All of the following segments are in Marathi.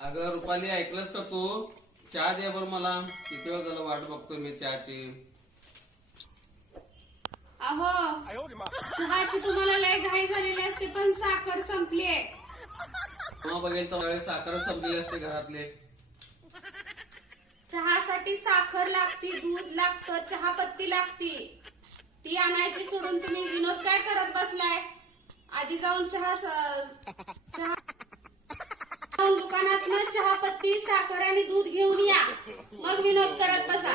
अगं रुपाली, ऐकलंस का तू? चहा दे बरं मला. किती वेळ झालं वाट बघतोय मी चहाची. अहो, चहाची तुम्हाला लय घाई झालेली असते पण साखर संपलीये. मग बघेल तर साखर संपली असते घरातले. चहासाठी साखर लागती, दूध लागतं, चहापत्ती लागती. ती आणायची सोडून तुम्ही विनोद काय करत बसलाय? आधी जाऊन दुकानातनं चहापत्ती, साखर आणि दूध घेऊन या, मग विनोद करत बसा.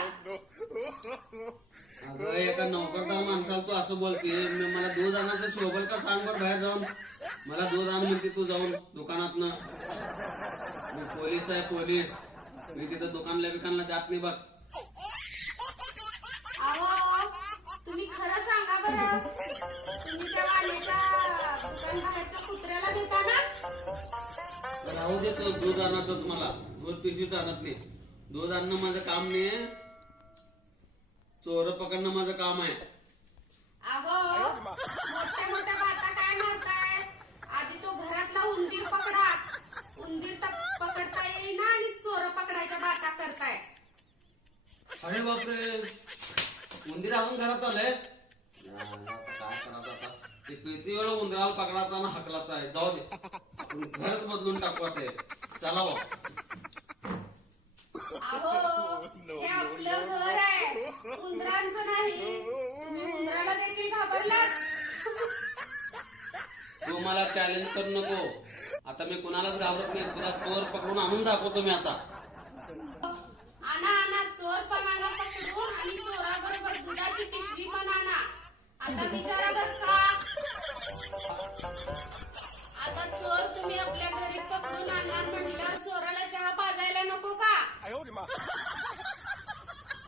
अगं एका नोकरदार माणसाला तू असं बोलते. मला दूध आणायचं शोभल का सांग बरं बाहेर जाऊन. मला दूध आण म्हणते तू जाऊन दुकानातनं. मी पोलीस आहे, पोलीस. मी तिथं दुकानला जात नाही बघ. अहो, तुम्ही खरं सांगा बरं, तुम्ही त्या वालेच्या दुकान बाहेरच्या कुत्र्याला देता ना? राहू दे, तो दूध आणतच मला. दूध पिशवीच आणत नाही. दूध आणणं माझं काम नाही, चोर पकडणं माझं काम आहे. अहो, मोठ्या मोठ्या बाता काय मारताय? आधी तो घरातला उंदीर पकडा. उंदीर पकडता येईना आणि चोर पकडायच्या बाता करताय. अरे बापरे, उंदीर अजून घरात आलंय. काय करायचं आता? ते किती वेळ उंदराला पकडायचा ना हकलाचा आहे. जाऊ दे, आपण घरच बदलून टाकू आता. चला बा. अहो, हे आपलं घर आहे, उंदरांचं नाही. तुम्ही उंदराला देखील घाबरलात. तू मला चॅलेंज करू नको. आता मी कुणालाच घाबरत नाही. तुला चोर पकडून आणून दाखवतो मी आता. आणा चोर पण आणा पकडून आणि चोराबरोबर दुधाची पिशवी पण आणा. आता विचारा बर का, आता चोर तुम्ही आपल्या घरी पकडून आणणार म्हटलं, चोराला चहा पाजायला नको का?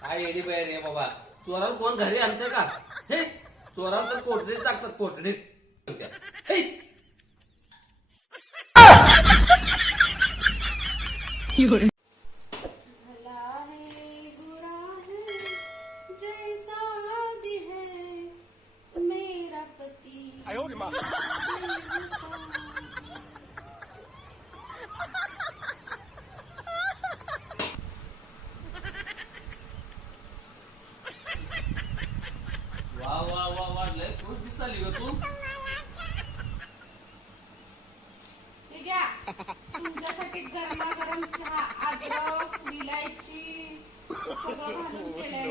काय येडी बाहेर रे बाबा. चोराला कोण घरी आणते का? हे चोराला तर कोठडीत टाकतात, कोठडीत. हे भला है बुरा है जैसा भी है मेरा पति. वा वा वा वा, लय खुश दिसाली ग तू. हे घ्या, तुमच्यासाठी गरमागरम चहा, अद्रक, विलायची सगळं घालून केलंय.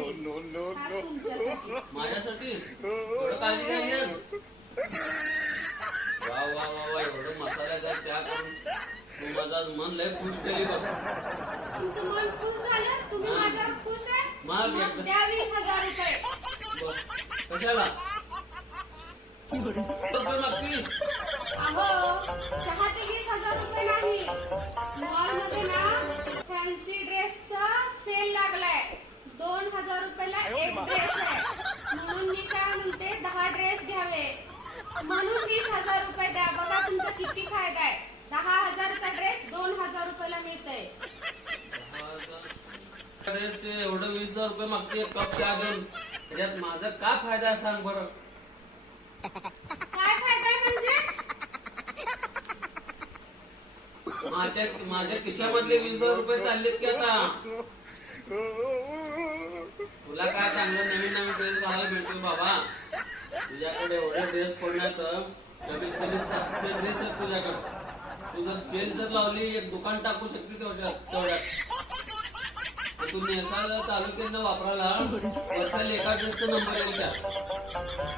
खास तुमच्यासाठी. माझ्यासाठी एवढं काळजी घ्यायला. वा वा वा वा, एवढं मसाल्यादार चहा करून तू माझं मन लय खुश केली बघ. तुमचं मन खुश झालं? तुम्ही माझ्यावर खुश आहे? मग द्या 20,000 रुपये. कशाला रुपये मागती? अहो, चहाचे 20,000 रुपये नाही. मॉलमध्ये ना फॅन्सी ड्रेसचा सेल लागलाय. 2,000 रुपयाला एक ड्रेस आहे. म्हणून मी काय म्हणते, 10 ड्रेस घ्यावे. म्हणून 20,000 रुपये द्या. बघा तुमचा किती फायदा आहे. 10,000चा ड्रेस 2,000 रुपयाला मिळतंय. एवढं 20,000 रुपये मागते कप चहा देऊन. त्याच्यात माझा काय फायदा आहे सांग बरं. काय फायदा आहे म्हणजे? माझ्या खिशामधले 20,000 रुपये चाललेत की आता. तुला काय चांगलं नवीन नवीन ड्रेस घालायला भेटतो बाबा. तुझ्याकडे एवढे ड्रेस पडण्यात कमीत कमी 700 ड्रेस आहेत तुझ्याकडे. तू जर सेल जर लावली, एक दुकान टाकू शकते तेवढ्यात. तू नेसाला तालुक्यात वापरायला वर्षाला एका ड्रेसचा नंबर येईल त्यात.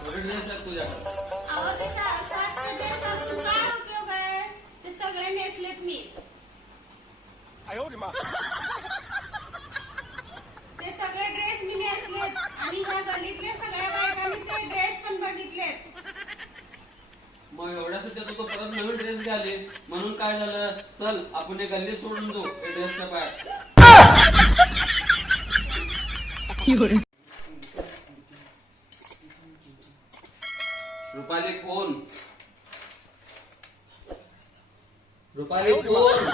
एवढे ड्रेस आहेत तुझ्याकडे. अहो, ते 700 ड्रेस असून काय उपयोग आहे? ते सगळे नेसलेत मी. ते सगळे ड्रेस मी नेसलेत आणि ह्या गल्लीतल्या सगळ्या बायकांनी ते ड्रेस पण बघितलेत. मग एवढ्यासाठी तू परत नवीन ड्रेस घाले म्हणून काय झालं? चल आपण एक गल्ली सोडून जाऊ ड्रेसच्या बाहेर. Rupali phone. Rupali phone.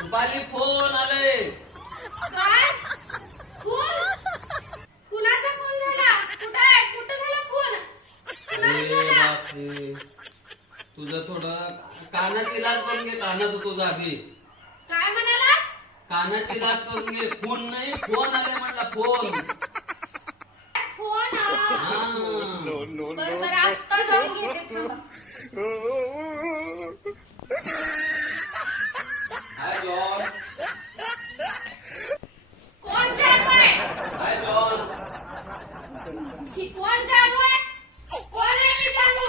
Rupali phone आले. काय? खून? कुणाचा खून झाला? कुठं आहे? कुठं झाला खून? कुणाचा झाला? तुझं थोडं कानाची इलाज करून घे. कानाचं तुझं आधी काय म्हणालात? कानाची इलाज करून घे. खून नाही, फोन आले म्हटला, फोन. फोन हा. बरोबर आत्ता जाऊन घेते थांबा. हाय जॉन. कोण चालू आहे? हाय जॉन. ही कोण चालू आहे? कोण आहे मी चालू?